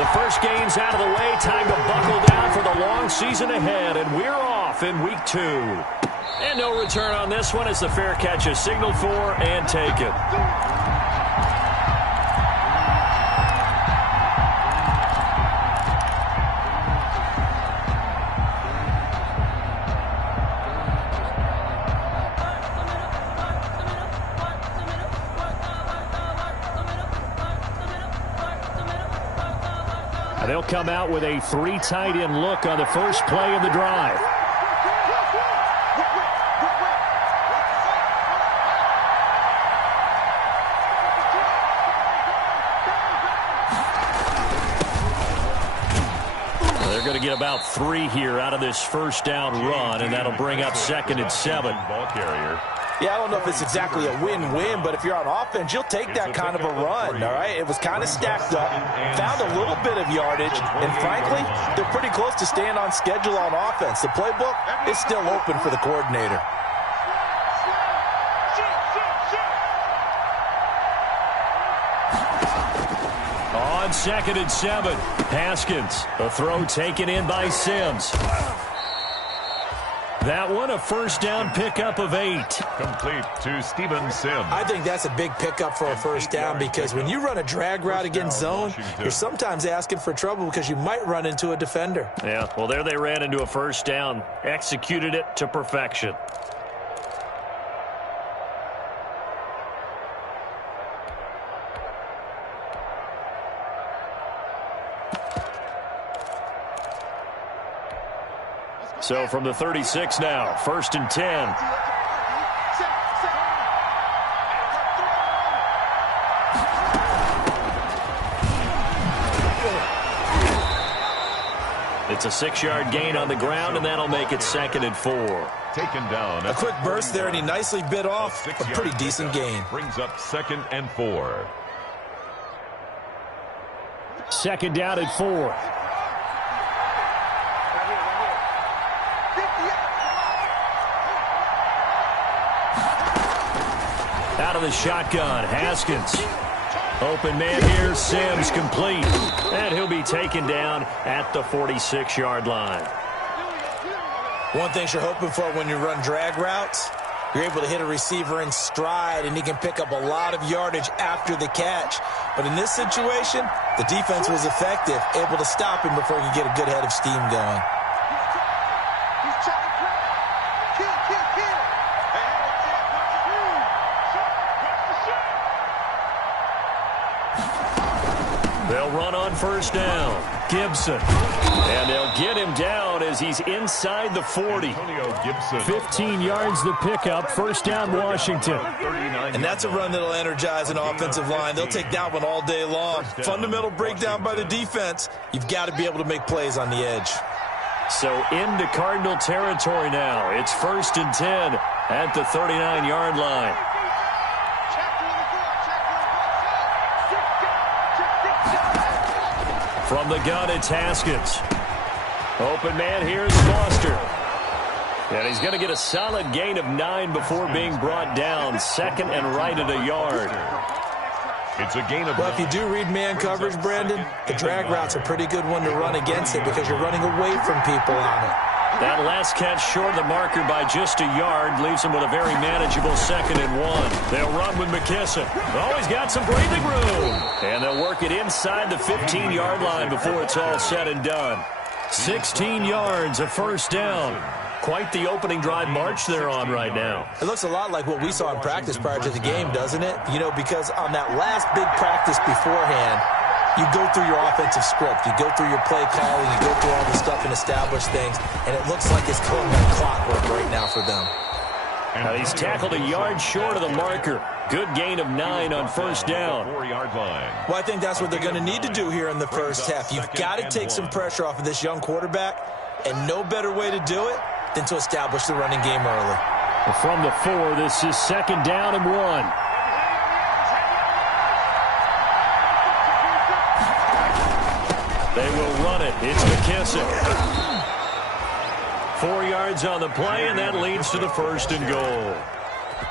The first game's out of the way. Time to buckle down for the long season ahead, and we're off in week 2. And no return on this one as the fair catch is signaled for and taken. They'll come out with a 3 tight end look on the first play of the drive. They're going to get about 3 here out of this first down run, and that'll bring up 2nd and 7. Ball carrier. Yeah, I don't know if it's exactly a win-win, but if you're on offense, you'll take that kind of a run, all right? It was kind of stacked up, found a little bit of yardage, and frankly, they're pretty close to staying on schedule on offense. The playbook is still open for the coordinator. On 2nd and 7, Haskins. A throw taken in by Sims. That one, a first down pickup of 8. Complete to Steven Sims. I think that's a big pickup for a first down because when you run a drag route against zone, you're sometimes asking for trouble because you might run into a defender. Yeah, well, there they ran into a first down. Executed it to perfection. So from the 36 now, 1st and 10. It's a 6-yard gain on the ground, and that'll make it 2nd and 4. Taken down. A quick burst there, and he nicely bit off a pretty decent gain. Brings up 2nd and 4. 2nd down and 4. Out of the shotgun, Haskins. Open man here, Sims complete. And he'll be taken down at the 46-yard line. One thing you're hoping for when you run drag routes, you're able to hit a receiver in stride, and he can pick up a lot of yardage after the catch. But in this situation, the defense was effective, able to stop him before he could get a good head of steam going. They'll run on first down. Gibson. And they'll get him down as he's inside the 40. 15 yards the pickup. First down, Washington. And that's a run that'll energize an offensive line. They'll take that one all day long. Fundamental breakdown by the defense. You've got to be able to make plays on the edge. So into Cardinal territory now. It's 1st and 10 at the 39-yard line. From the gun, it's Haskins. Open man, here's Foster. And he's going to get a solid gain of 9 before being brought down. 2nd and right at a yard. It's a gain of Well, if you do read man coverage, Brandon, the drag route's a pretty good one to run against it because you're running away from people on it. That last catch short of the marker by just a yard leaves him with a very manageable 2nd and 1. They'll run with McKissick. Oh, he's got some breathing room. And they'll work it inside the 15-yard line before it's all said and done. 16 yards, a first down. Quite the opening drive march they're on right now. It looks a lot like what we saw in practice prior to the game, doesn't it? You know, because on that last big practice beforehand, you go through your offensive script. You go through your play calling. You go through all the stuff and establish things. And it looks like it's going like clockwork right now for them. Now he's tackled a yard short of the marker. Good gain of 9 on first down. 4-yard line. Well, I think that's what they're going to need to do here in the first half. You've got to take some pressure off of this young quarterback. And no better way to do it than to establish the running game early. From the 4, this is 2nd down and 1. They will run it. It's McKissick. 4 yards on the play, and that leads to the 1st and goal.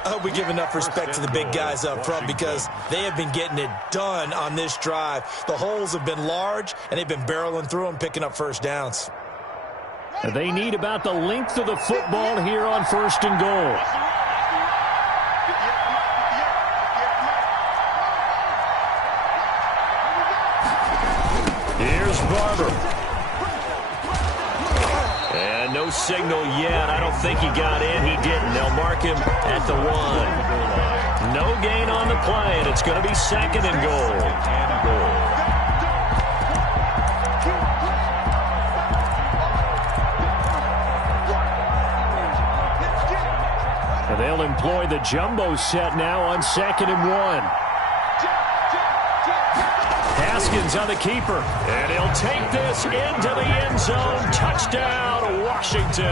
I hope we give enough respect to the big guys up front because they have been getting it done on this drive. The holes have been large, and they've been barreling through them, picking up first downs. They need about the length of the football here on 1st and goal. Here's Barber. And no signal yet. I don't think he got in. He didn't. They'll mark him at the 1. No gain on the play, and it's going to be 2nd and goal. And they'll employ the jumbo set now on 2nd and 1. Haskins on the keeper, and he'll take this into the end zone. Touchdown, Washington.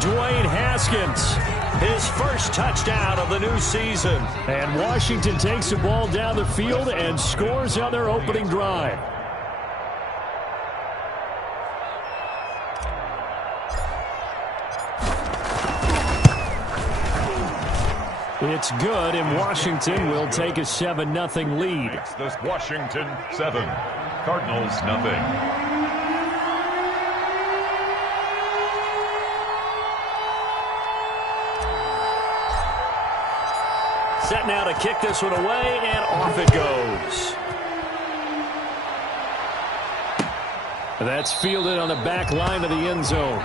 Dwayne Haskins, his first touchdown of the new season. And Washington takes the ball down the field and scores on their opening drive. It's good, and Washington will take a 7-0 lead. It's this Washington 7, Cardinals 0. Set now to kick this one away, and off it goes. That's fielded on the back line of the end zone.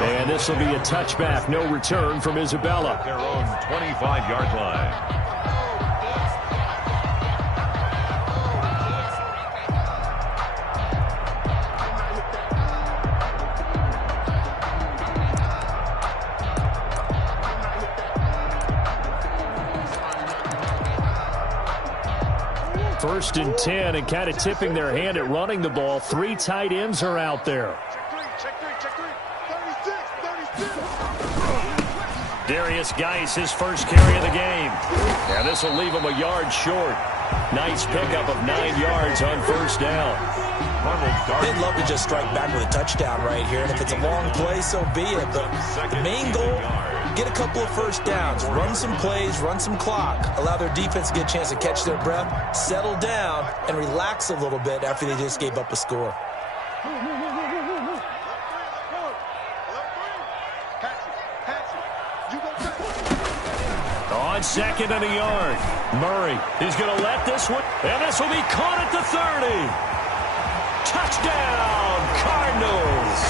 And this will be a touchback. No return from Isabella. Their own 25-yard line. First and 10, and kind of tipping their hand at running the ball. 3 tight ends are out there. Darius Geis, his first carry of the game. And this will leave him a yard short. Nice pickup of 9 yards on 1st down. They'd love to just strike back with a touchdown right here. And if it's a long play, so be it. But the main goal, get a couple of first downs. Run some plays, run some clock. Allow their defense to get a chance to catch their breath, settle down, and relax a little bit after they just gave up a score. On 2nd and a yard, Murray is going to let this one, and this will be caught at the 30. Touchdown, Cardinals.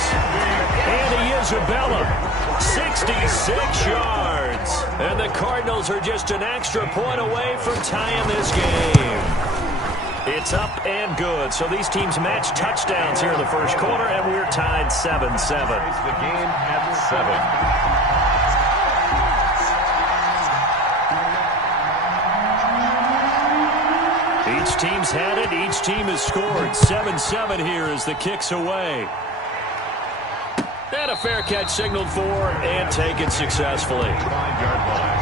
Andy Isabella, 66 yards. And the Cardinals are just an extra point away from tying this game. It's up and good. So these teams match touchdowns here in the first quarter, and we're tied 7-7. The game at 7. Each team's had it. Each team has scored. 7-7 here as the kick's away. And a fair catch signaled for and taken successfully. 5-yard line.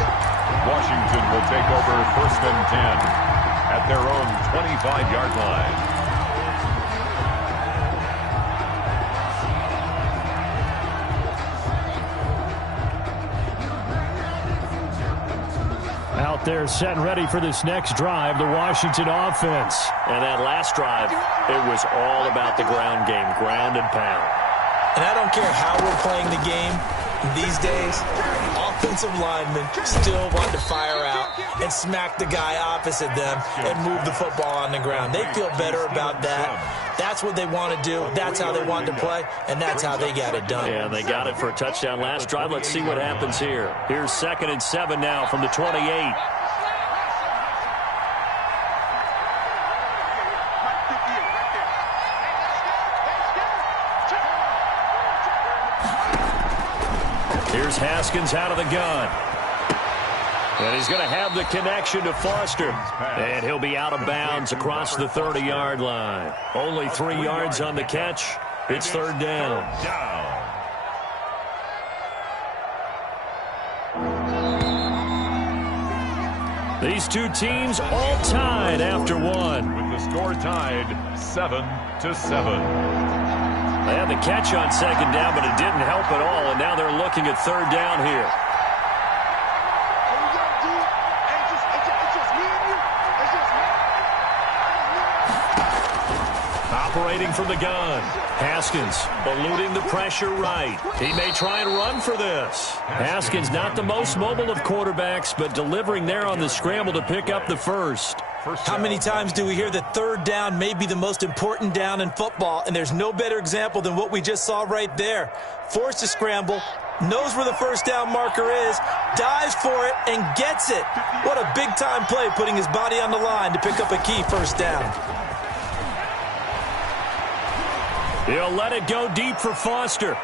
Washington will take over 1st and 10 at their own 25-yard line. Out there set and ready for this next drive, the Washington offense. And that last drive, it was all about the ground game, ground and pound. And I don't care how we're playing the game these days, offensive linemen still want to fire out and smack the guy opposite them and move the football on the ground. They feel better about that. That's what they want to do. That's how they want to play, and that's how they got it done. Yeah, they got it for a touchdown last drive. Let's see what happens here. Here's 2nd and 7 now from the 28. Here's Haskins out of the gun. And he's going to have the connection to Foster. And he'll be out of bounds across the 30-yard line. Only 3 yards on the catch. It's 3rd down. These two teams all tied after one. With the score tied 7-7. They had the catch on 2nd down, but it didn't help at all. And now they're looking at 3rd down here. separating from the gun. Haskins eluding the pressure right. He may try and run for this. Haskins not the most mobile of quarterbacks, but delivering there on the scramble to pick up the first. How many times do we hear that third down may be the most important down in football, and there's no better example than what we just saw right there. Forced to scramble, knows where the first down marker is, dives for it, and gets it. What a big-time play, putting his body on the line to pick up a key first down. He'll let it go deep for Foster.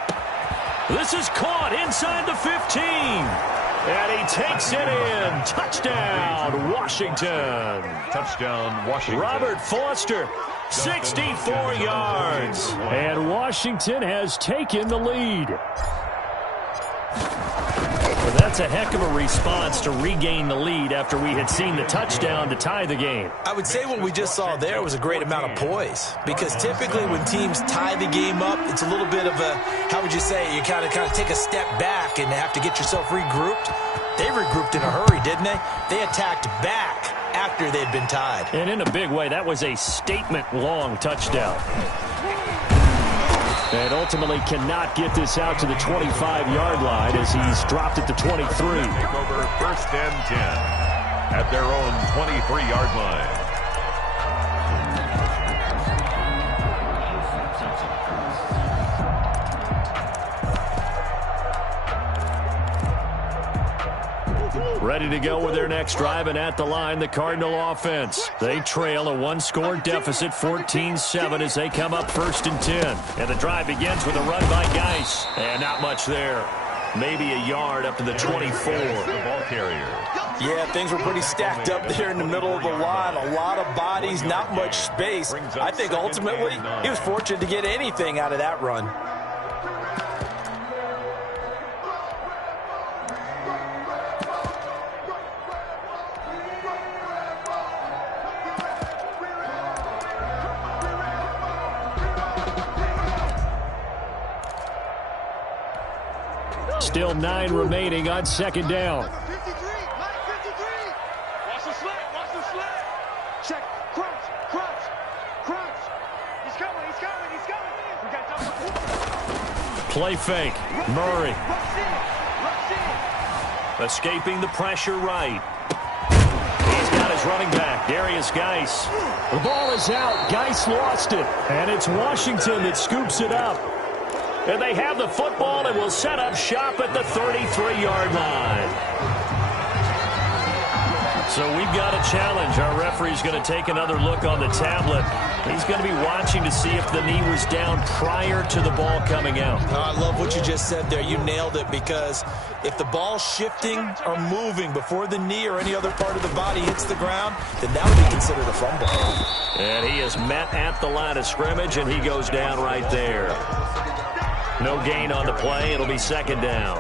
This is caught inside the 15. And he takes it in. Touchdown, Washington. Touchdown, Washington. Robert Foster, 64 yards. And Washington has taken the lead. Well, that's a heck of a response to regain the lead after we had seen the touchdown to tie the game. I would say what we just saw there was a great amount of poise, because typically when teams tie the game up, it's a little bit of a, how would you say, you kind of take a step back and have to get yourself regrouped. They regrouped in a hurry, didn't they? They attacked back after they'd been tied. And in a big way, that was a statement-long touchdown. And ultimately cannot get this out to the 25-yard line as he's dropped it to 23. Take over first and 10 at their own 23-yard line. Ready to go with their next drive, and at the line, the Cardinal offense. They trail a one-score deficit, 14-7, as they come up first and 10. And the drive begins with a run by Geis. And not much there. Maybe a yard up to the 24. The ball carrier. Yeah, things were pretty stacked up there in the middle of the line. A lot of bodies, not much space. I think ultimately he was fortunate to get anything out of that run. Still 9 remaining on second down. 53, 53. Watch the slant, watch the slant. Check, crunch, crunch, crunch. He's coming, he's coming, he's coming. We got double. Play fake. Murray. Rush in. Escaping the pressure right. He's got his running back, Darius Geis. The ball is out. Geis lost it. And it's Washington that scoops it up. And they have the football and will set up shop at the 33-yard line. So we've got a challenge. Our referee's going to take another look on the tablet. He's going to be watching to see if the knee was down prior to the ball coming out. I love what you just said there. You nailed it, because if the ball's shifting or moving before the knee or any other part of the body hits the ground, then that would be considered a fumble. And he is met at the line of scrimmage, and he goes down right there. No gain on the play. It'll be second down.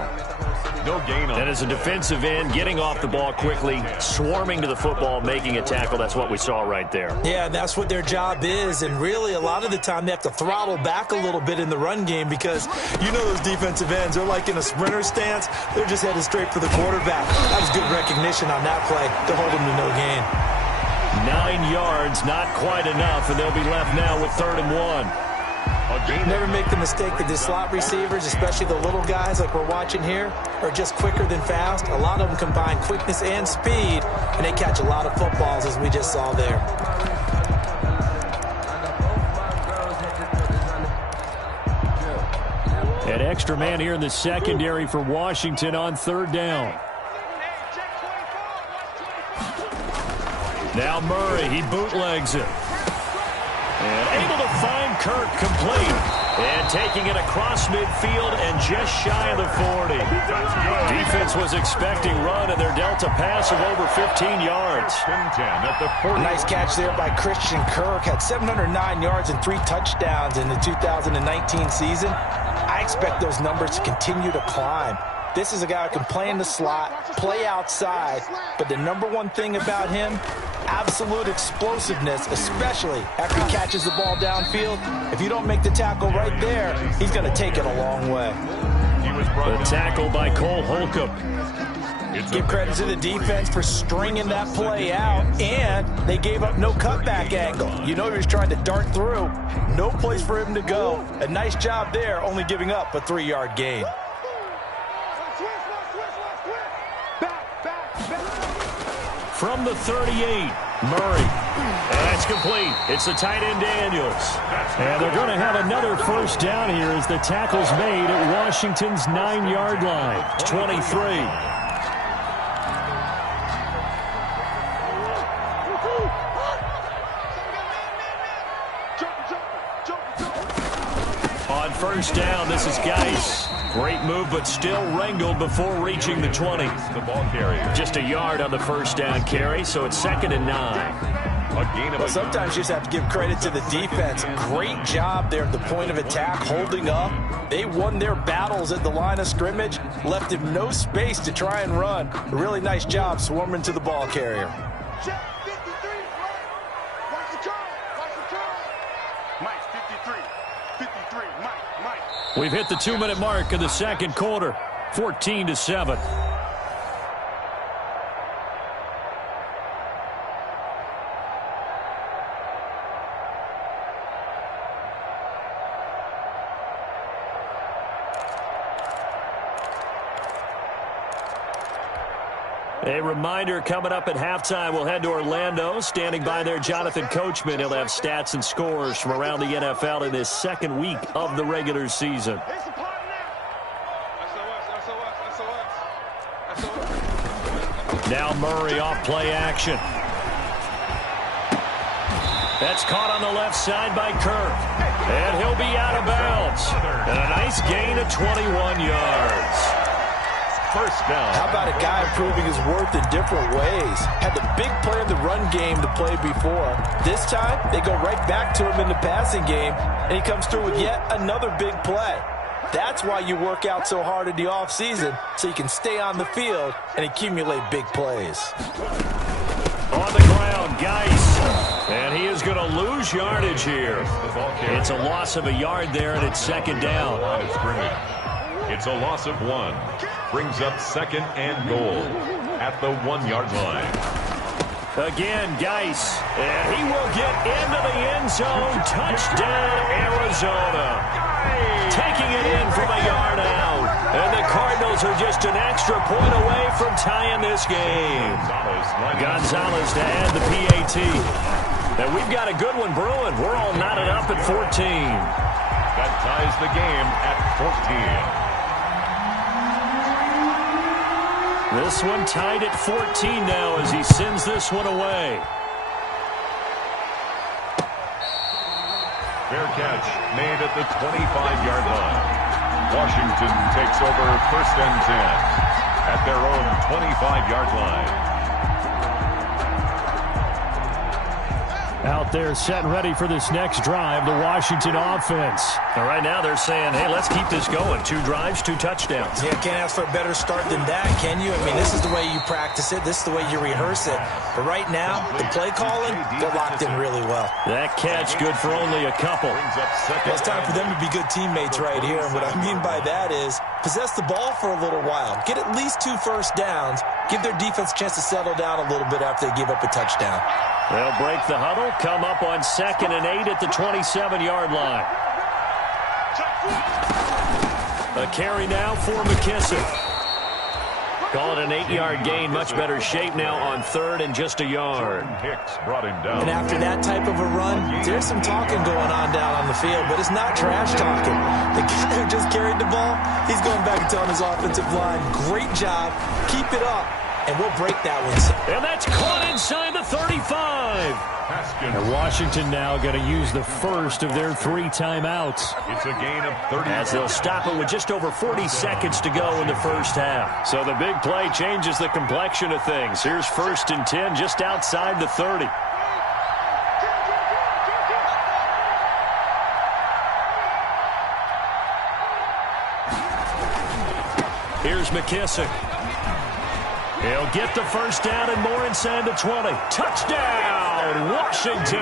No gain on. And as a defensive end, getting off the ball quickly, swarming to the football, making a tackle. That's what we saw right there. Yeah, that's what their job is. And really, a lot of the time, they have to throttle back a little bit in the run game, because you know those defensive ends, they're like in a sprinter stance. They're just headed straight for the quarterback. That was good recognition on that play to hold him to no gain. 9 yards, not quite enough, and they'll be left now with 3rd and 1. Never make the mistake that the slot receivers, especially the little guys like we're watching here, are just quicker than fast. A lot of them combine quickness and speed, and they catch a lot of footballs, as we just saw there. An extra man here in the secondary for Washington on 3rd down. Now Murray, he bootlegs it. And able to find Kirk complete. And taking it across midfield and just shy of the 40. Defense was expecting run, and they're dealt a pass of over 15 yards. 10 at the 40. Nice catch there by Christian Kirk. Had 709 yards and 3 touchdowns in the 2019 season. I expect those numbers to continue to climb. This is a guy who can play in the slot, play outside, but the number one thing about him, absolute explosiveness, especially after he catches the ball downfield. If you don't make the tackle right there, he's going to take it a long way. He was brought the tackle by Cole Holcomb. Give credit to the defense for stringing that play out, and they gave up no cutback angle. You know he was trying to dart through. No place for him to go. A nice job there, only giving up a 3-yard gain. From the 38, Murray. And that's complete. It's the tight end Daniels. And they're going to have another first down here as the tackle's made at Washington's 9-yard line. 23. On first down, this is Geis. Great move, but still wrangled before reaching the 20. The ball carrier. Just a yard on the first down carry, so it's 2nd and 9. Well, sometimes you just have to give credit to the defense. Great job there at the point of attack, holding up. They won their battles at the line of scrimmage, left him no space to try and run. A really nice job swarming to the ball carrier. Check 53. Watch the curl. Watch the curl. Mike, 53. 53. Mike. We've hit the 2-minute mark of the second quarter. 14-7. A reminder, coming up at halftime, we'll head to Orlando. Standing by there, Jonathan Coachman. He'll have stats and scores from around the NFL in his second week of the regular season. Now Murray off play action. That's caught on the left side by Kirk. And he'll be out of bounds. And a nice gain of 21 yards. First down. How about a guy proving his worth in different ways? Had the big play in the run game to play before. This time, they go right back to him in the passing game, and he comes through with yet another big play. That's why you work out so hard in the offseason, so you can stay on the field and accumulate big plays. On the ground, Geis. And he is going to lose yardage here. It's a loss of a yard there, and it's 2nd down. It's a loss of 1. Brings up 2nd and goal at the 1-yard line. Again, Geis. And he will get into the end zone. Touchdown, Arizona. Taking it in from a yard out. And the Cardinals are just an extra point away from tying this game. Gonzalez to add the PAT. And we've got a good one brewing. We're all knotted up at 14. That ties the game at 14. This one tied at 14 now as he sends this one away. Fair catch made at the 25-yard line. Washington takes over 1st and 10 at their own 25-yard line. Out there set and ready for this next drive, the Washington offense. And right now they're saying, hey, let's keep this going. 2 drives, 2 touchdowns. Yeah, can't ask for a better start than that, can you? I mean, this is the way you practice it. This is the way you rehearse it. But right now, the play calling, they're locked in really well. That catch good for only a couple. Well, it's time for them to be good teammates right here. And what I mean by that is possess the ball for a little while. Get at least 2 first downs. Give their defense a chance to settle down a little bit after they give up a touchdown. They'll break the huddle, come up on 2nd and 8 at the 27-yard line. A carry now for McKissick. Call it an 8-yard gain. Much better shape now on 3rd and just a yard. Hicks brought him down. And after that type of a run, there's some talking going on down on the field, but it's not trash talking. The guy who just carried the ball, he's going back and telling his offensive line, great job, keep it up. And we'll break that one. And that's caught inside the 35. And Washington now going to use the first of their 3 timeouts. It's a gain of 30. As they'll stop it with just over 40 seconds to go in the first half. So the big play changes the complexion of things. Here's 1st and 10 just outside the 30. Here's McKissick. He'll get the first down and more inside the 20. Touchdown, Washington.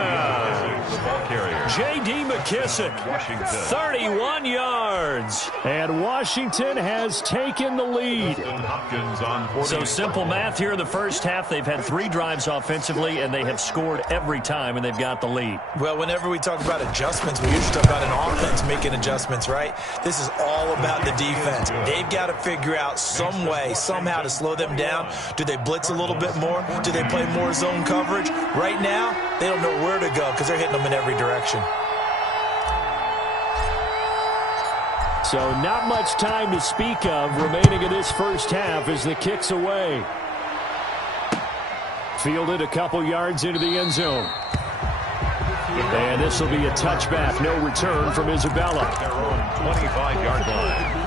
The ball carrier. J.D. McKissick, Washington. 31 yards. And Washington has taken the lead. Hopkins on 40. So simple math here in the first half. They've had 3 drives offensively, and they have scored every time, and they've got the lead. Well, whenever we talk about adjustments, we usually talk about an offense making adjustments, right? This is all about the defense. They've got to figure out some way, somehow to slow them down. Do they blitz a little bit more? Do they play more zone coverage? Right now, they don't know where to go because they're hitting them in every direction. So not much time to speak of remaining in this first half as the kick's away. Fielded a couple yards into the end zone. And this will be a touchback. No return from Isabella. Their own 25-yard line.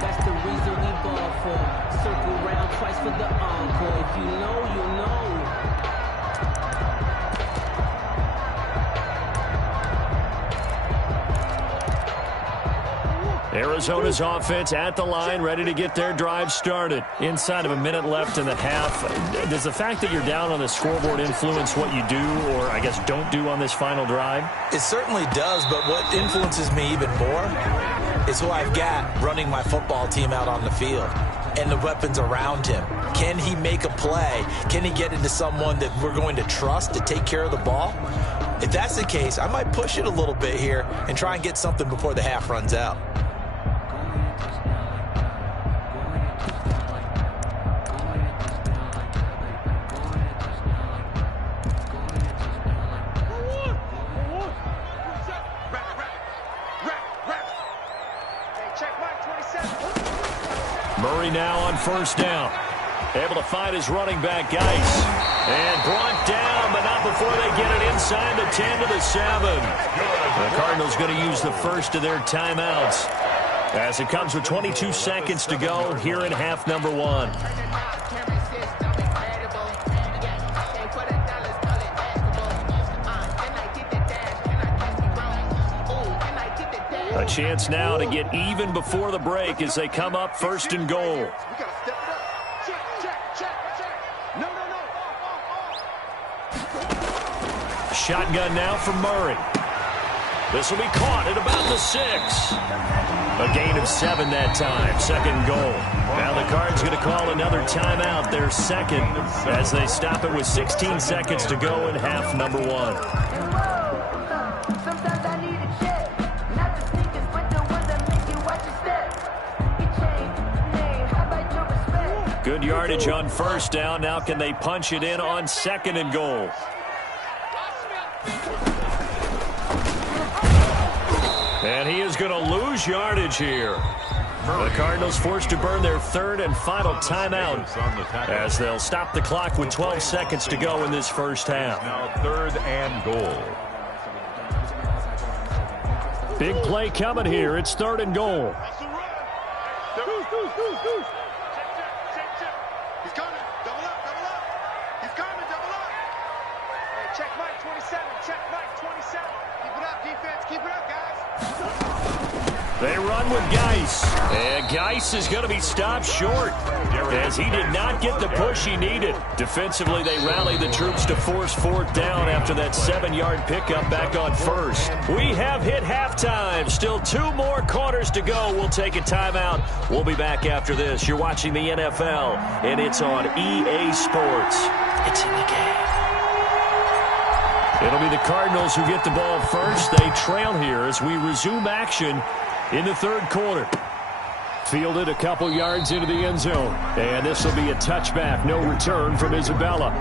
That's the reason we ball for. Circle round twice for the encore. If you know, you know. Arizona's offense at the line, ready to get their drive started. Inside of a minute left in the half. Does the fact that you're down on the scoreboard influence what you do, or I guess don't do on this final drive? It certainly does, but what influences me even more is who I've got running my football team out on the field and the weapons around him. Can he make a play? Can he get into someone that we're going to trust to take care of the ball? If that's the case, I might push it a little bit here and try and get something before the half runs out. Murray now on first down. Able to find his running back, Geis. And brought down, but not before they get it inside the 10 to the 7. The Cardinals going to use the first of their timeouts as it comes with 22 seconds to go here in half number 1. A chance now to get even before the break as they come up first and goal. Shotgun now from Murray. This will be caught at about the 6. A gain of 7 that time. Second goal. Now the Cards going to call another timeout, their second, as they stop it with 16 seconds to go in half number 1. Good yardage on first down. Now can they punch it in on second and goal? And he is going to lose yardage here. The Cardinals forced to burn their third and final timeout as they'll stop the clock with 12 seconds to go in this first half. Now third and goal. Big play coming here. It's third and goal. He's coming. Double up, double up. He's coming, double up. Hey, check Mike 27. Check Mike 27. Keep it up, defense. Keep it up, guys. They run with Geis. And Geis is going to be stopped short as he did not get the push he needed. Defensively, they rallied the troops to force fourth down after that 7-yard pickup back on first. We have hit halftime. Still 2 more quarters to go. We'll take a timeout. We'll be back after this. You're watching the NFL, and it's on EA Sports. It's in the game. It'll be the Cardinals who get the ball first. They trail here as we resume action in the third quarter. Fielded a couple yards into the end zone. And this will be a touchback. No return from Isabella.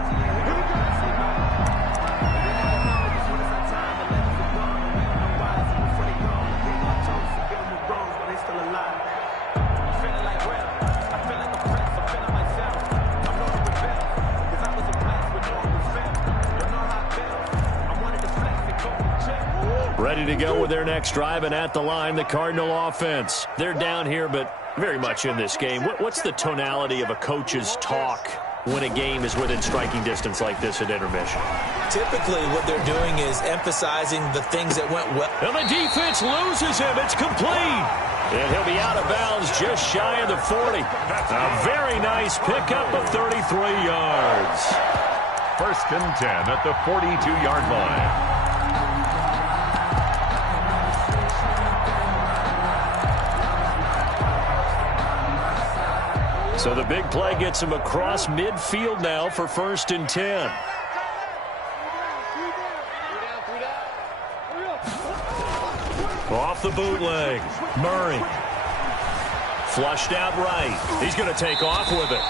Ready to go with their next drive, and at the line, the Cardinal offense. They're down here, but very much in this game. What's the tonality of a coach's talk when a game is within striking distance like this at intermission. Typically, what they're doing is emphasizing the things that went well. And the defense loses him. It's complete. And he'll be out of bounds just shy of the 40. A very nice pickup of 33 yards. 1st and 10 at the 42-yard line. So the big play gets him across midfield now for 1st and 10. Off the bootleg. Murray. Flushed out right. He's going to take off with it.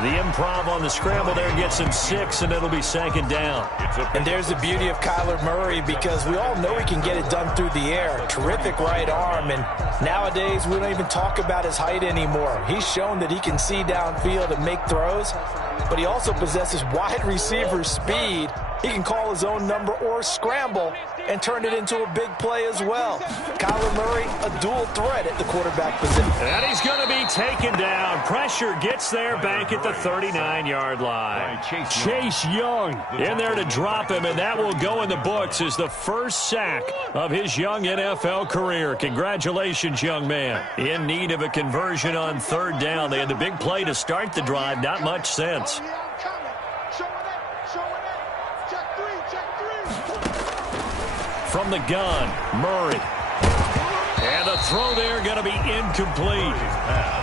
The improv on the scramble there gets him 6, and it'll be 2nd down. And there's the beauty of Kyler Murray, because we all know he can get it done through the air. Terrific right arm, and nowadays we don't even talk about his height anymore. He's shown that he can see downfield and make throws, but he also possesses wide receiver speed. He can call his own number or scramble and turn it into a big play as well. Kyler Murray, a dual threat at the quarterback position. And he's going to be taken down. Pressure gets there back at the 39-yard line. Chase Young in there to drop him, and that will go in the books as the first sack of his young NFL career. Congratulations, young man. In need of a conversion on 3rd down. They had the big play to start the drive. Not much sense. From the gun, Murray. And the throw there going to be incomplete.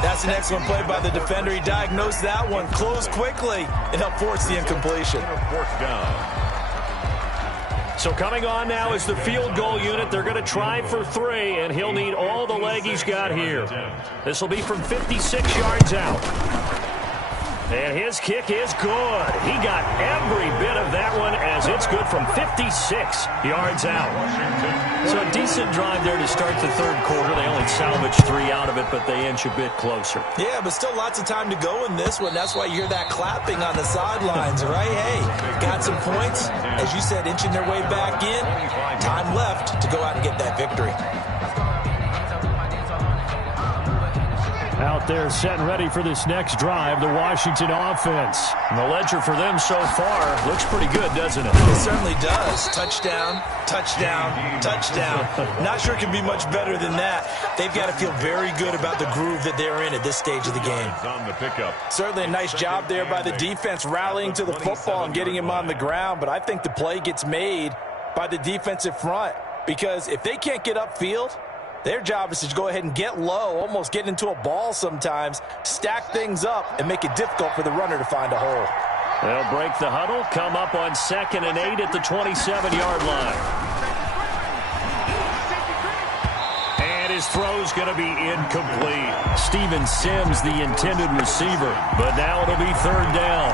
That's an excellent play by the defender. He diagnosed that one, closed quickly, and helped force the incompletion. 4th down. So coming on now is the field goal unit. They're going to try for 3, and he'll need all the leg he's got here. This will be from 56 yards out. And his kick is good. He got every bit of that one, as it's good from 56 yards out. So a decent drive there to start the 3rd quarter. They only salvaged 3 out of it, but they inch a bit closer. Yeah, but still lots of time to go in this one. That's why you hear that clapping on the sidelines, right? Hey, got some points. As you said, inching their way back in. Time left to go out and get that victory. Out there set and ready for this next drive, the Washington offense. And the ledger for them so far looks pretty good, doesn't it? It certainly does. Touchdown, touchdown, touchdown. Not sure it can be much better than that. They've got to feel very good about the groove that they're in at this stage of the game. On the pickup. Certainly a nice job there by the defense, rallying to the football and getting him on the ground. But I think the play gets made by the defensive front, because if they can't get upfield, their job is to go ahead and get low, almost get into a ball sometimes, stack things up, and make it difficult for the runner to find a hole. They'll break the huddle, come up on 2nd and 8 at the 27-yard line. And his throw's going to be incomplete. Steven Sims, the intended receiver, but now it'll be 3rd down.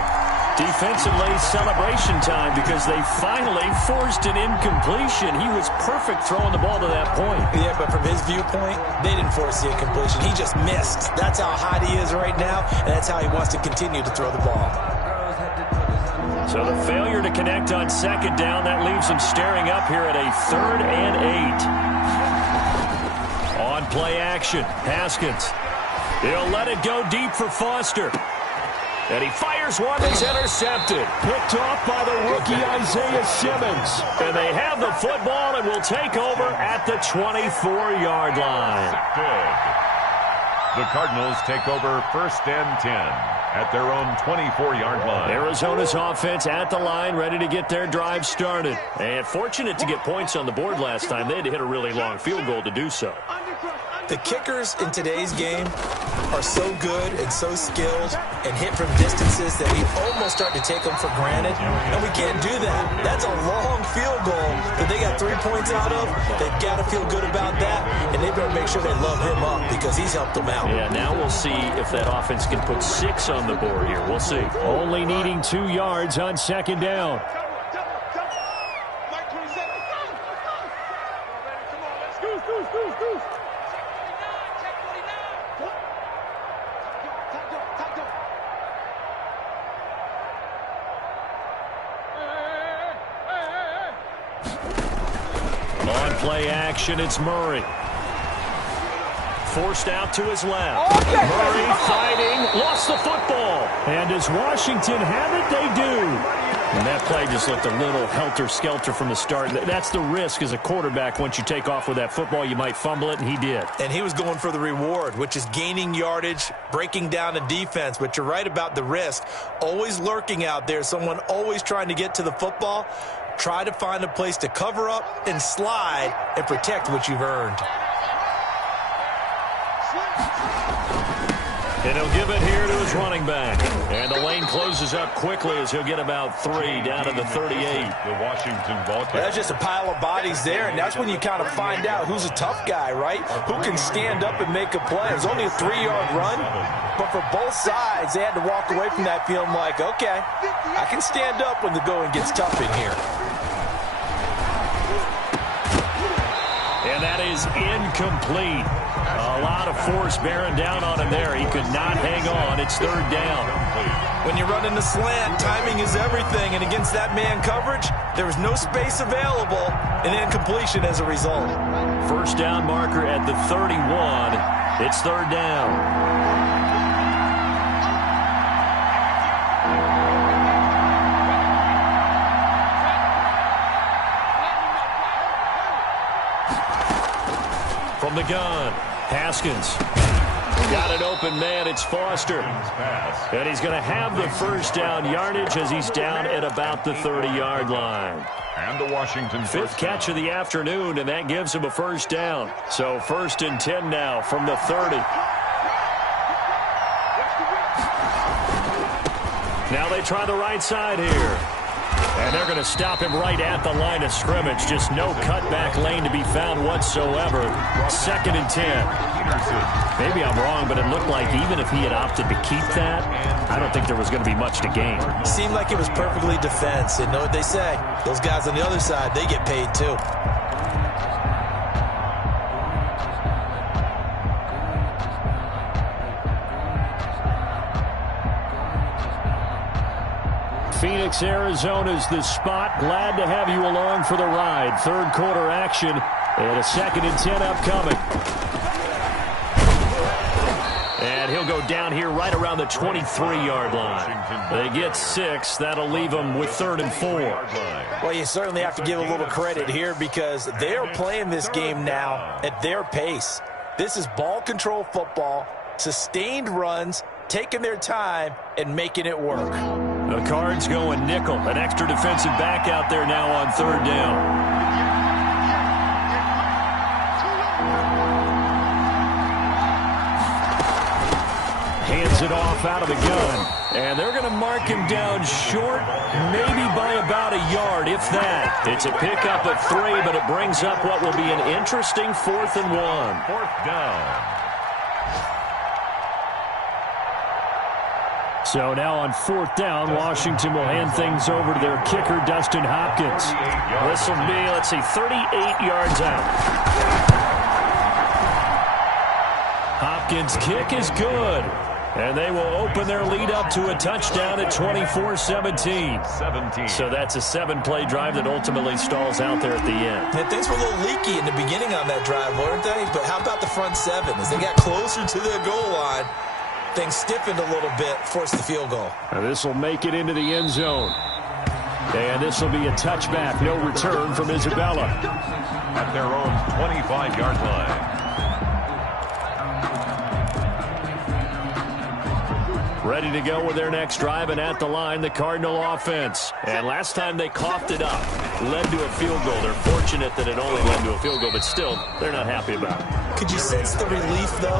Defensively, celebration time, because they finally forced an incompletion. He was perfect throwing the ball to that point. Yeah, but from his viewpoint, they didn't force the incompletion. He just missed. That's how hot he is right now, and that's how he wants to continue to throw the ball. So the failure to connect on 2nd down, that leaves him staring up here at a 3rd and 8. On play action, Haskins. He'll let it go deep for Foster. And he fires one that's intercepted. Picked off by the rookie Isaiah Simmons. And they have the football and will take over at the 24-yard line. The Cardinals take over 1st and 10 at their own 24-yard line. Arizona's offense at the line, ready to get their drive started. And fortunate to get points on the board last time. They had to hit a really long field goal to do so. The kickers in today's game are so good and so skilled and hit from distances that we almost start to take them for granted, and we can't do that. That's a long field goal that they got 3 points out of. They've got to feel good about that, and they better make sure they love him up, because he's helped them out. Yeah, now we'll see if that offense can put 6 on the board here. We'll see. Only needing 2 yards on 2nd down. Play action, it's Murray. Forced out to his left. Murray fighting, lost the football. And does Washington have it? They do. And that play just looked a little helter-skelter from the start. That's the risk as a quarterback. Once you take off with that football, you might fumble it, and he did. And he was going for the reward, which is gaining yardage, breaking down a defense. But you're right about the risk. Always lurking out there, someone always trying to get to the football. Try to find a place to cover up and slide and protect what you've earned. And he'll give it here to his running back. And the lane closes up quickly as he'll get about 3 down to the 38. The Washington ball carrier. That's just a pile of bodies there, and that's when you kind of find out who's a tough guy, right? Who can stand up and make a play. It was only a 3-yard run, but for both sides, they had to walk away from that feeling like, okay, I can stand up when the going gets tough in here. And that is incomplete. A lot of force bearing down on him there. He could not hang on. It's 3rd down. When you run in the slant, timing is everything. And against that man coverage, there was no space available, and incompletion as a result. First down marker at the 31. It's 3rd down. From the gun, Haskins. Got an open man, it's Foster. And he's going to have the first down yardage as he's down at about the 30-yard line. And the Washington 5th catch of the afternoon, and that gives him a first down. So 1st and 10 now from the 30. Now they try the right side here. And they're going to stop him right at the line of scrimmage. Just no cutback lane to be found whatsoever. 2nd and 10. Maybe I'm wrong, but it looked like even if he had opted to keep that, I don't think there was going to be much to gain. Seemed like it was perfectly defense. And know what they say? Those guys on the other side, they get paid too. Phoenix, Arizona's the spot. Glad to have you along for the ride. 3rd quarter action and a 2nd and 10 upcoming. And he'll go down here right around the 23-yard line. They get 6. That'll leave them with 3rd and 4. Well, you certainly have to give a little credit here because they are playing this game now at their pace. This is ball control football, sustained runs, taking their time, and making it work. The Cards going nickel. An extra defensive back out there now on 3rd down. Hands it off out of the gun. And they're going to mark him down short, maybe by about a yard, if that. It's a pickup of 3, but it brings up what will be an interesting 4th and 1. 4th down. So now on 4th down, Washington will hand things over to their kicker, Dustin Hopkins. This will be, 38 yards out. Hopkins' kick is good. And they will open their lead up to a touchdown at 24-17. So that's a 7-play drive that ultimately stalls out there at the end. And things were a little leaky in the beginning on that drive, weren't they? But how about the front 7? As they got closer to their goal line, things stiffened a little bit, forced the field goal. This will make it into the end zone. And this will be a touchback, no return from Isabella. At their own 25-yard line. Ready to go with their next drive, and at the line, the Cardinal offense. And last time they coughed it up, led to a field goal. They're fortunate that it only led to a field goal, but still, they're not happy about it. Could you sense the relief, though,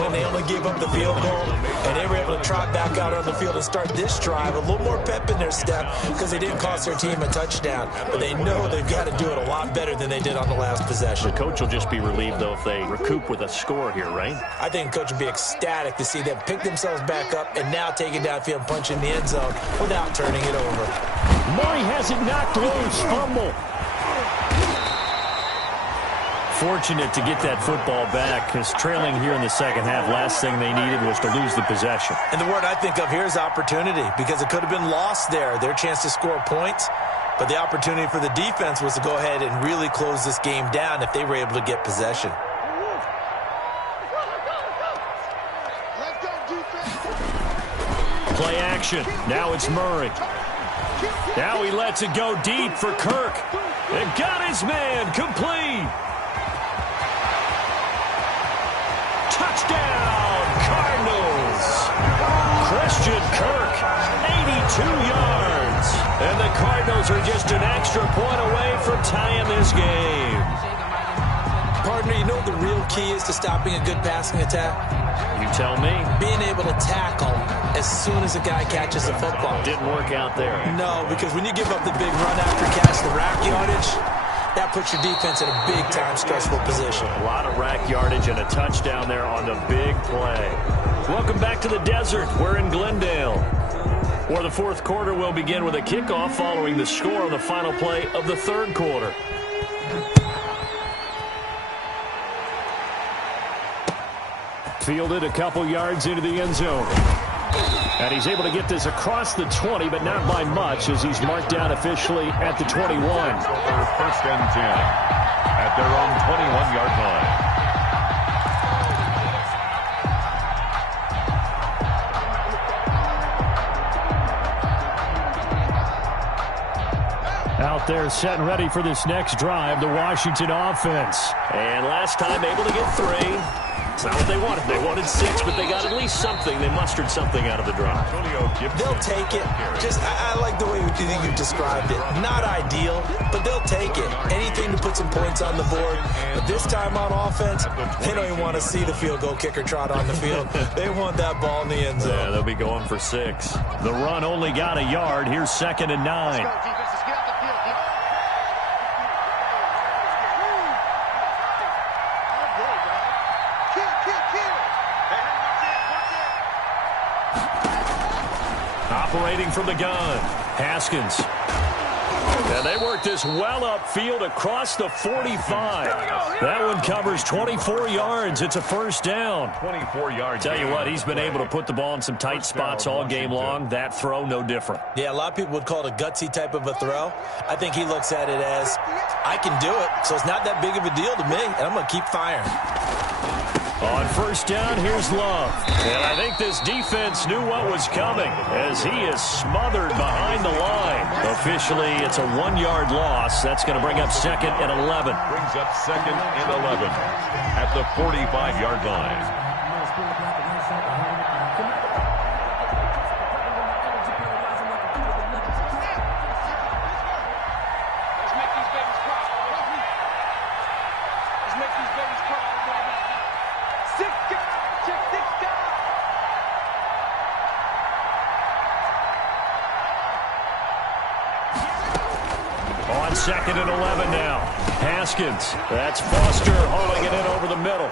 when they only gave up the field goal and they were able to trot back out on the field and start this drive? A little more pep in their step because they didn't cost their team a touchdown. But they know they've got to do it a lot better than they did on the last possession. The coach will just be relieved, though, if they recoup with a score here, right? I think the coach would be ecstatic to see them pick themselves back up and now take it downfield and punch in the end zone without turning it over. Murray has it knocked loose. Fumble. Fortunate to get that football back because trailing here in the second half, last thing they needed was to lose the possession. And the word I think of here is opportunity because it could have been lost there. Their chance to score points, but the opportunity for the defense was to go ahead and really close this game down if they were able to get possession. Play action. Now it's Murray. Now he lets it go deep for Kirk. And got his man complete. Touchdown, Cardinals. Christian Kirk, 82 yards. And the Cardinals are just an extra point away from tying this game. Partner, you know what the real key is to stopping a good passing attack? You tell me. Being able to tackle as soon as a guy catches the football. Didn't work out there. No, because when you give up the big run after catch, the rack yardage, that puts your defense in a big-time stressful position. A lot of rack yardage and a touchdown there on the big play. Welcome back to the desert. We're in Glendale, where the fourth quarter will begin with a kickoff following the score on the final play of the third quarter. Fielded a couple yards into the end zone. And he's able to get this across the 20, but not by much, as he's marked down officially at the 21. First and 10 at their own 21-yard line. Out there set and ready for this next drive, the Washington offense. And last time able to get 3. It's not what they wanted. They wanted 6, but they got at least something. They mustered something out of the drive. They'll take it. I like the way you described it. Not ideal, but they'll take it. Anything to put some points on the board. But this time on offense, they don't even want to see the field goal kicker trot on the field. They want that ball in the end zone. Yeah, they'll be going for 6. The run only got a yard. Here's 2nd and 9. Operating from the gun, Haskins. And they work this well upfield across the 45. That one covers 24 yards. It's a first down. 24 yards. Tell you what, he's been able to put the ball in some tight spots all game long. That throw, no different. Yeah, a lot of people would call it a gutsy type of a throw. I think he looks at it as, I can do it, so it's not that big of a deal to me, and I'm going to keep firing. On first down, here's Love. And I think this defense knew what was coming as he is smothered behind the line. Officially, it's a 1-yard loss. That's going to bring up 2nd and 11. Brings up 2nd and 11 at the 45-yard line. On 2nd and 11 now. Haskins. That's Foster hauling it in over the middle.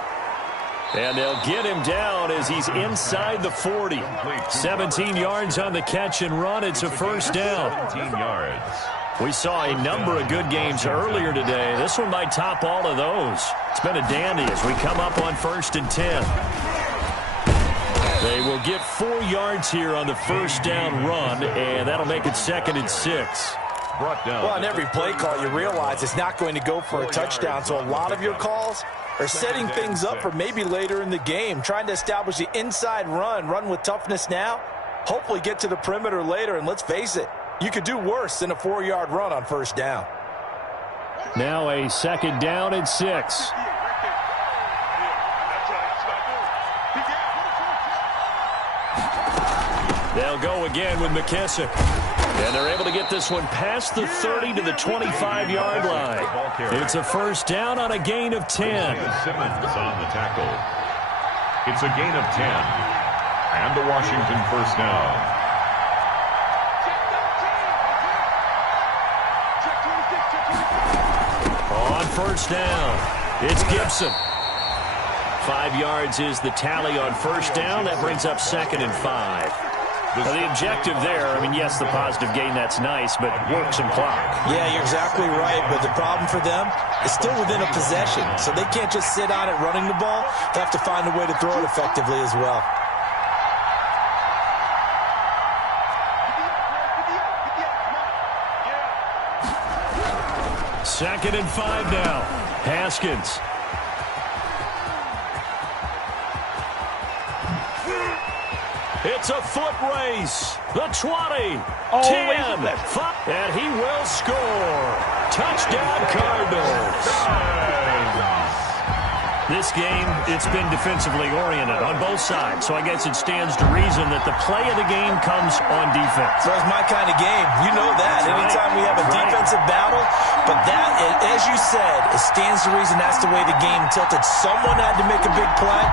And they'll get him down as he's inside the 40. 17 yards on the catch and run. It's a first down. 17 yards. We saw a number of good games earlier today. This one might top all of those. It's been a dandy as we come up on 1st and 10. They will get 4 yards here on the first down run, and that'll make it 2nd and 6. Well, on every play call, you realize it's not going to go for a touchdown, so a lot of your calls are setting things up for maybe later in the game, trying to establish the inside run with toughness now, hopefully get to the perimeter later, and let's face it, you could do worse than a 4-yard run on first down. Now a 2nd down and 6. They'll go again with McKissick. And they're able to get this one past the 30 to the 25-yard line. It's a first down on a gain of 10. Simmons on the tackle. It's a gain of 10. And the Washington first down. On first down, it's Gibson. 5 yards is the tally on first down. That brings up 2nd and 5. Well, the objective there, I mean, yes, the positive gain, that's nice, but work some clock. Yeah, you're exactly right, but the problem for them is still within a possession, so they can't just sit on it running the ball. They have to find a way to throw it effectively as well. Second and 5 now. Haskins. It's a foot race. The 20, 10, 5, and he will score. Touchdown, Cardinals. This game, it's been defensively oriented on both sides, so I guess it stands to reason that the play of the game comes on defense. So it's my kind of game. You know that. Anytime we have a defensive battle, but that, as you said, it stands to reason that's the way the game tilted. Someone had to make a big play,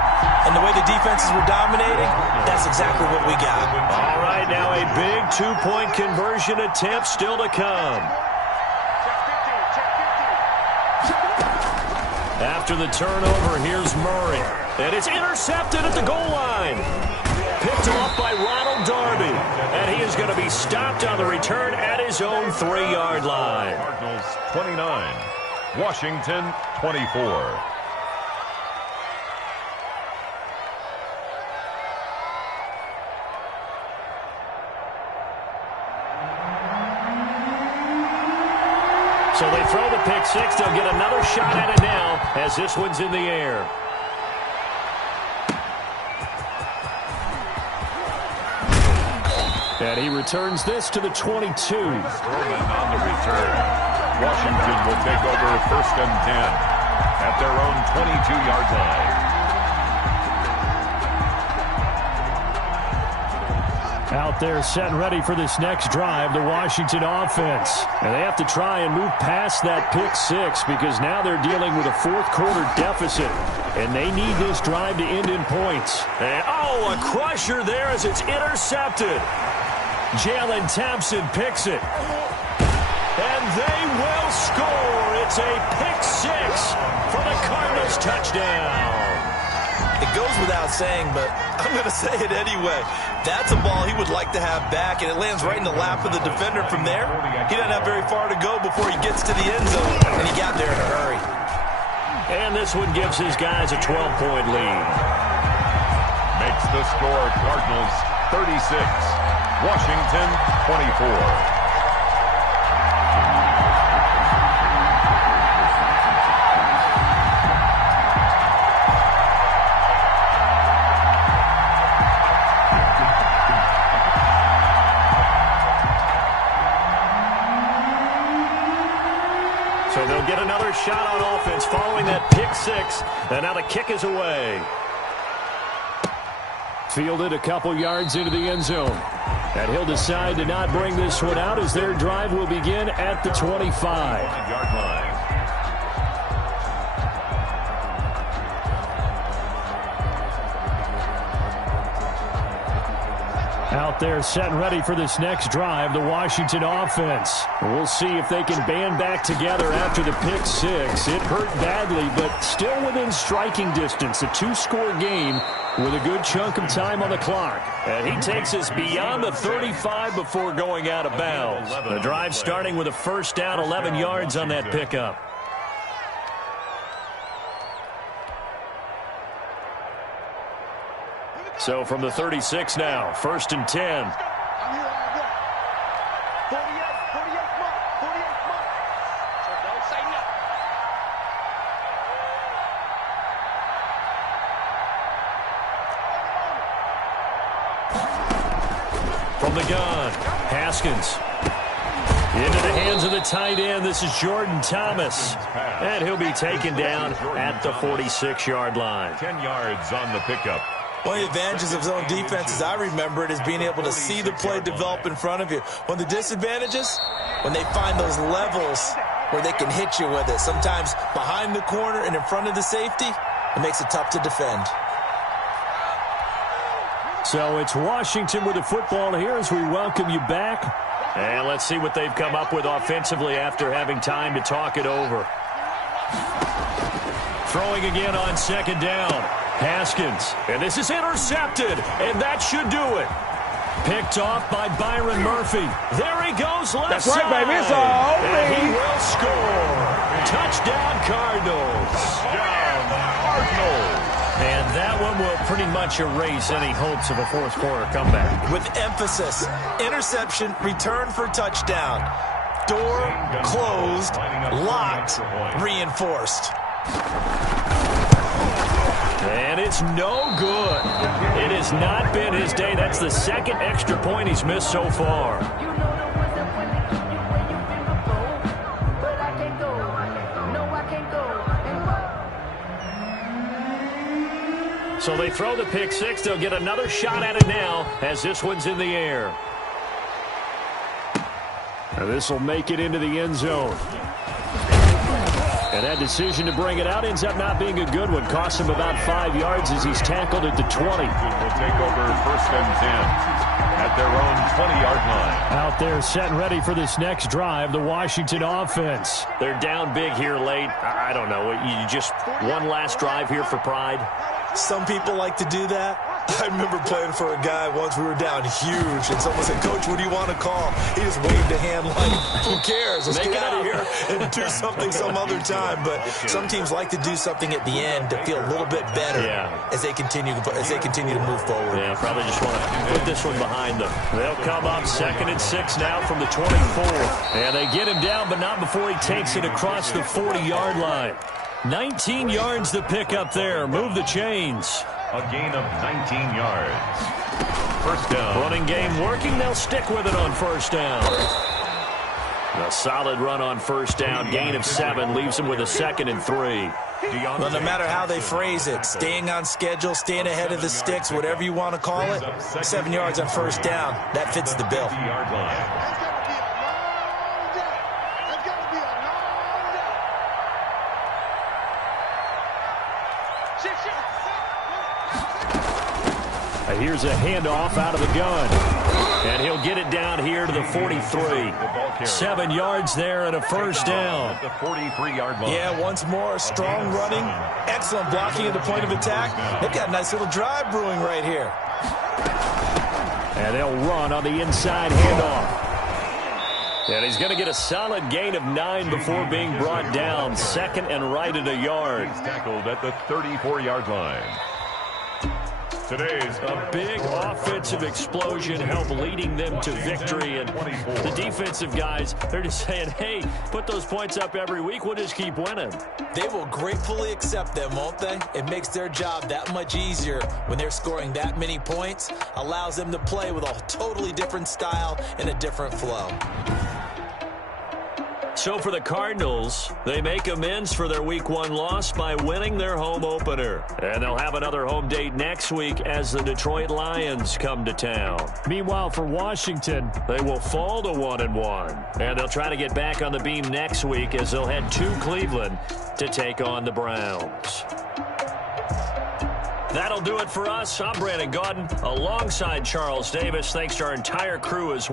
and the way the defenses were dominating, that's exactly what we got. All right, now a big two-point conversion attempt still to come. After the turnover, here's Murray. And it's intercepted at the goal line. Picked off by Ronald Darby. And he is going to be stopped on the return at his own 3-yard line. Cardinals 29, Washington 24. So they throw the pick six. They'll get another shot at it now as this one's in the air. And he returns this to the 22. Stroman on the return. Washington will take over 1st and 10 at their own 22-yard line. Out there set and ready for this next drive, the Washington offense. And they have to try and move past that pick six because now they're dealing with a fourth-quarter deficit. And they need this drive to end in points. And, a crusher there as it's intercepted. Jalen Thompson picks it. And they will score. It's a pick six for the Cardinals touchdown. It goes without saying, but I'm going to say it anyway. That's a ball he would like to have back, and it lands right in the lap of the defender from there. He doesn't have very far to go before he gets to the end zone, and he got there in a hurry. And this one gives his guys a 12-point lead. Makes the score Cardinals 36, Washington 24. So they'll get another shot on offense following that pick six. And now the kick is away. Fielded a couple yards into the end zone. And he'll decide to not bring this one out as their drive will begin at the 25-yard line. Out there set and ready for this next drive, the Washington offense. We'll see if they can band back together after the pick six. It hurt badly, but still within striking distance. A 2-score game with a good chunk of time on the clock. And he takes us beyond the 35 before going out of bounds. The drive starting with a first down, 11 yards on that pickup. So from the 36 now, 1st and 10. From the gun, Haskins. Into the hands of the tight end. This is Jordan Thomas. And he'll be taken down at the 46-yard line. 10 yards on the pickup. One of the advantages of zone defense, as I remember it, is being able to see the play develop in front of you. One of the disadvantages, when they find those levels where they can hit you with it, sometimes behind the corner and in front of the safety, it makes it tough to defend. So it's Washington with the football here as we welcome you back. And let's see what they've come up with offensively after having time to talk it over. Throwing again on 2nd down. Haskins, and this is intercepted, and that should do it. Picked off by Byron Murphy. There he goes left side. That's right, baby. It's all and he will score. Touchdown, Cardinals. Touchdown, Cardinals. And that one will pretty much erase any hopes of a fourth-quarter comeback. With emphasis, interception, return for touchdown. Door closed, locked, reinforced. And it's no good. It has not been his day. That's the second extra point he's missed so far. So they throw the pick six. They'll get another shot at it now as this one's in the air. This will make it into the end zone. And that decision to bring it out ends up not being a good one. Costs him about 5 yards as he's tackled at the 20. Will take over 1st and 10 at their own 20-yard line. Out there set and ready for this next drive, the Washington offense. They're down big here late. I don't know. You just one last drive here for pride. Some people like to do that. I remember playing for a guy once. We were down huge, and someone said, "Coach, what do you want to call?" He just waved a hand like, "Who cares? Let's get out of here and do something some other time." But some teams like to do something at the end to feel a little bit better as they continue to move forward. Yeah, probably just want to put this one behind them. They'll come up 2nd and 6 now from the 24. And they get him down, but not before he takes it across the 40-yard line. 19 yards to pick up there. Move the chains. A gain of 19 yards. 1st down. Running game working. They'll stick with it on 1st down. A solid run on 1st down. Gain of 7 leaves him with a 2nd and 3. Well, no matter how they phrase it, staying on schedule, staying ahead of the sticks, whatever you want to call it, 7 yards on 1st down, that fits the bill. Here's a handoff out of the gun. And he'll get it down here to the 43. 7 yards there and a 1st down. At the 43-yard line. Yeah, once more, strong running, excellent blocking at the point of attack. They've got a nice little drive brewing right here. And they'll run on the inside handoff. And he's going to get a solid gain of 9 before being brought down. 2nd and right at a yard. He's tackled at the 34-yard line. Today's a big offensive explosion help leading them to victory. And the defensive guys, they're just saying, hey, put those points up every week. We'll just keep winning. They will gratefully accept them, won't they? It makes their job that much easier when they're scoring that many points. Allows them to play with a totally different style and a different flow. So for the Cardinals, they make amends for their Week 1 loss by winning their home opener. And they'll have another home date next week as the Detroit Lions come to town. Meanwhile, for Washington, they will fall to 1-1. And they'll try to get back on the beam next week as they'll head to Cleveland to take on the Browns. That'll do it for us. I'm Brandon Gaudin alongside Charles Davis. Thanks to our entire crew as well.